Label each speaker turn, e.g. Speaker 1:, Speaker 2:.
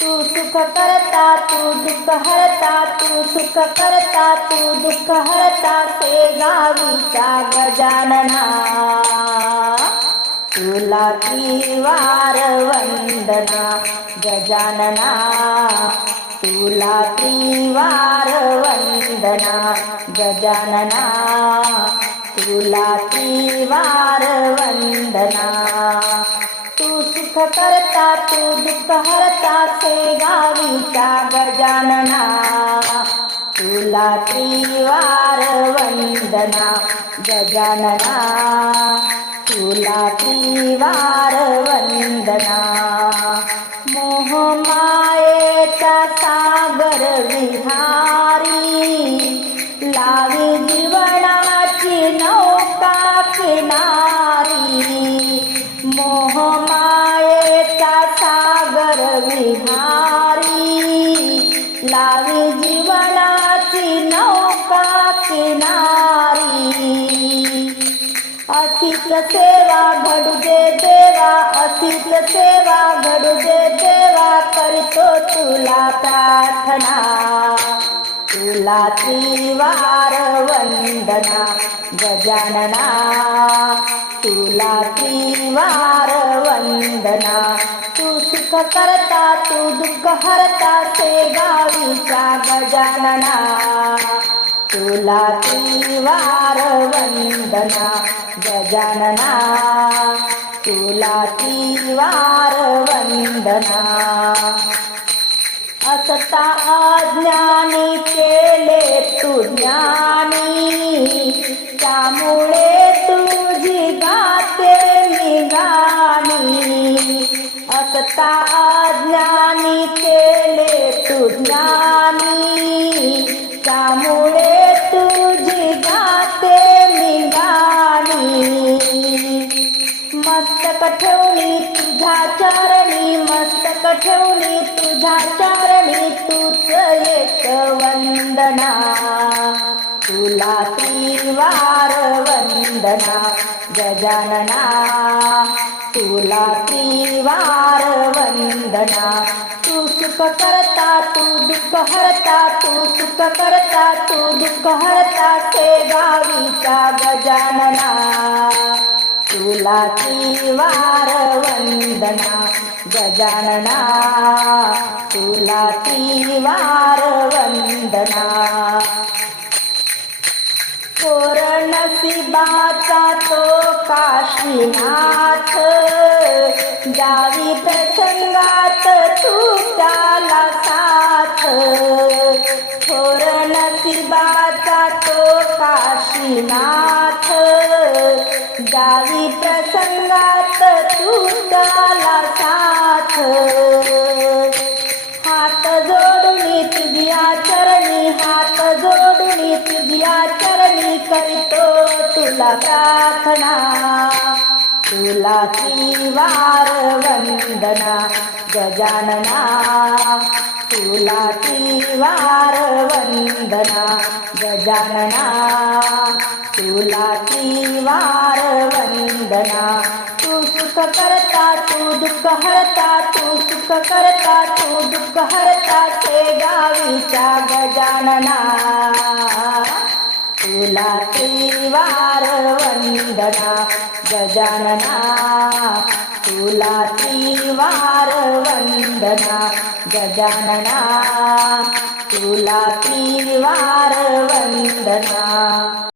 Speaker 1: तू सुख करता तू दुःख हरता तू सुख करता तू दुःख हरता से गावीचा गजानना. तुला त्रिवार वंदना गजानना. तुला त्रिवार वंदना गजानना. तुला त्रिवार वंदना. तू दुःख करता तू दुःख हरता से गावीचा गजानना तुला त्रिवार वंदना गजानना. तुला त्रिवार वंदना. मोहमायेचा सागर विहा लावी जीवनाची नौका किनारी. अशीच सेवा घडू दे देवा अशीच सेवा घडू दे देवा करतो तुला प्रार्थना. तुला त्रिवार वंदना गजानना. तुला त्रिवार वंदना तू सुख करता तू दुःख हरता ते गावीचा गजानना. तुला त्रिवार वंदना गजानना. तुला त्रिवार वंदना असता अज्ञानी केले तू ज्ञान. मी असता अज्ञानी केले तू ज्ञानी. त्यामुळे तुझी गाते मी गाणी. मस्तक ठेवणी तुझ्या चरणी मस्तक ठेवणी तुझ्या चरणी तूच एक वंदना. तुला वार वंदना गजानना. तुला त्रिवार वंदना. तू सुख करता तू दुःख हरता तू सुख करता तू दुःख हरता ते गावीचा गजानना. तुला वार वंदना गजानना. तुला त्रिवार वंदना. नसिबाचा तो काशीनाथ. जावी प्रसंगात तू त्याला साथ. थोर नसिबाचा तो काशीनाथ. जावी प्रसंगात तू त्याला साथ. हात जोडून तुझ्या चरणी हात जोडून तुझ्या चरणी करतो. तुला प्रार्थना तुला त्रिवार वंदना गजानना तुला त्रिवार वंदना गजानना तुला त्रिवार वंदना तू सुख करता तू दुःख हरता तू सुख करता तू दुःख हरता ते गावीचा गजानना. तुला वंदना गजानना तुला वंदना गजानना तुला वंदना